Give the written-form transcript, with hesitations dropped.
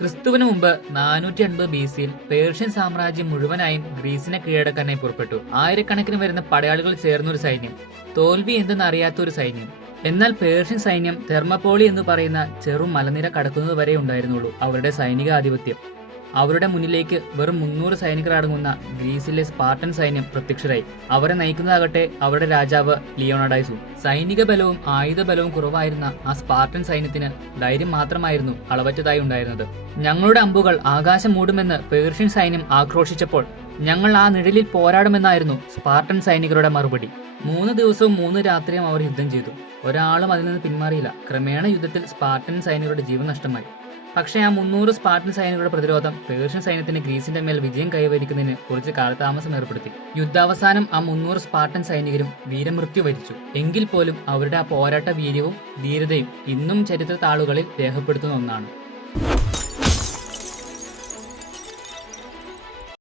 ക്രിസ്തുവിന് മുമ്പ് 450 BC-യിൽ പേർഷ്യൻ സാമ്രാജ്യം മുഴുവനായും ഗ്രീസിനെ കീഴടക്കാനായി പുറപ്പെട്ടു. ആയിരക്കണക്കിന് വരുന്ന പടയാളികൾ ചേർന്നൊരു സൈന്യം, തോൽവി എന്തെന്നറിയാത്ത ഒരു സൈന്യം. എന്നാൽ പേർഷ്യൻ സൈന്യം തെർമപ്പോളി എന്ന് പറയുന്ന ചെറു മലനിര കടക്കുന്നത് വരെ ഉണ്ടായിരുന്നുള്ളൂ അവരുടെ സൈനിക ആധിപത്യം. അവരുടെ മുന്നിലേക്ക് വെറും 300 സൈനികർ അടങ്ങുന്ന ഗ്രീസിലെ സ്പാർട്ടൻ സൈന്യം പ്രത്യക്ഷരായി. അവരെ നയിക്കുന്നതാകട്ടെ അവരുടെ രാജാവ് ലിയോണാഡൈസു. സൈനിക ബലവും ആയുധ ബലവും കുറവായിരുന്ന ആ സ്പാർട്ടൻ സൈന്യത്തിന് ധൈര്യം മാത്രമായിരുന്നു അളവറ്റതായി ഉണ്ടായിരുന്നത്. ഞങ്ങളുടെ അമ്പുകൾ ആകാശം മൂടുമെന്ന് പേർഷ്യൻ സൈന്യം ആക്രോശിച്ചപ്പോൾ ഞങ്ങൾ ആ നിഴലിൽ പോരാടുമെന്നായിരുന്നു സ്പാർട്ടൻ സൈനികരുടെ മറുപടി. 3 ദിവസവും 3 രാത്രിയും അവർ യുദ്ധം ചെയ്തു. ഒരാളും അതിൽ നിന്ന് പിന്മാറിയില്ല. ക്രമേണ യുദ്ധത്തിൽ സ്പാർട്ടൻ സൈനികരുടെ ജീവൻ നഷ്ടമായി. പക്ഷേ ആ 300 സ്പാർട്ടൻ സൈനികരുടെ പ്രതിരോധം പേർഷ്യൻ സൈന്യത്തിന് ഗ്രീസിന്റെ മേൽ വിജയം കൈവരിക്കുന്നതിന് കുറച്ച് കാലതാമസം ഏർപ്പെടുത്തി. യുദ്ധാവസാനം ആ 300 സ്പാർട്ടൻ സൈനികരും വീരമൃത്യു വരിച്ചു. എങ്കിൽ പോലും അവരുടെ ആ പോരാട്ട വീര്യവും ധീരതയും ഇന്നും ചരിത്ര താളുകളിൽ രേഖപ്പെടുത്തുന്ന ഒന്നാണ്.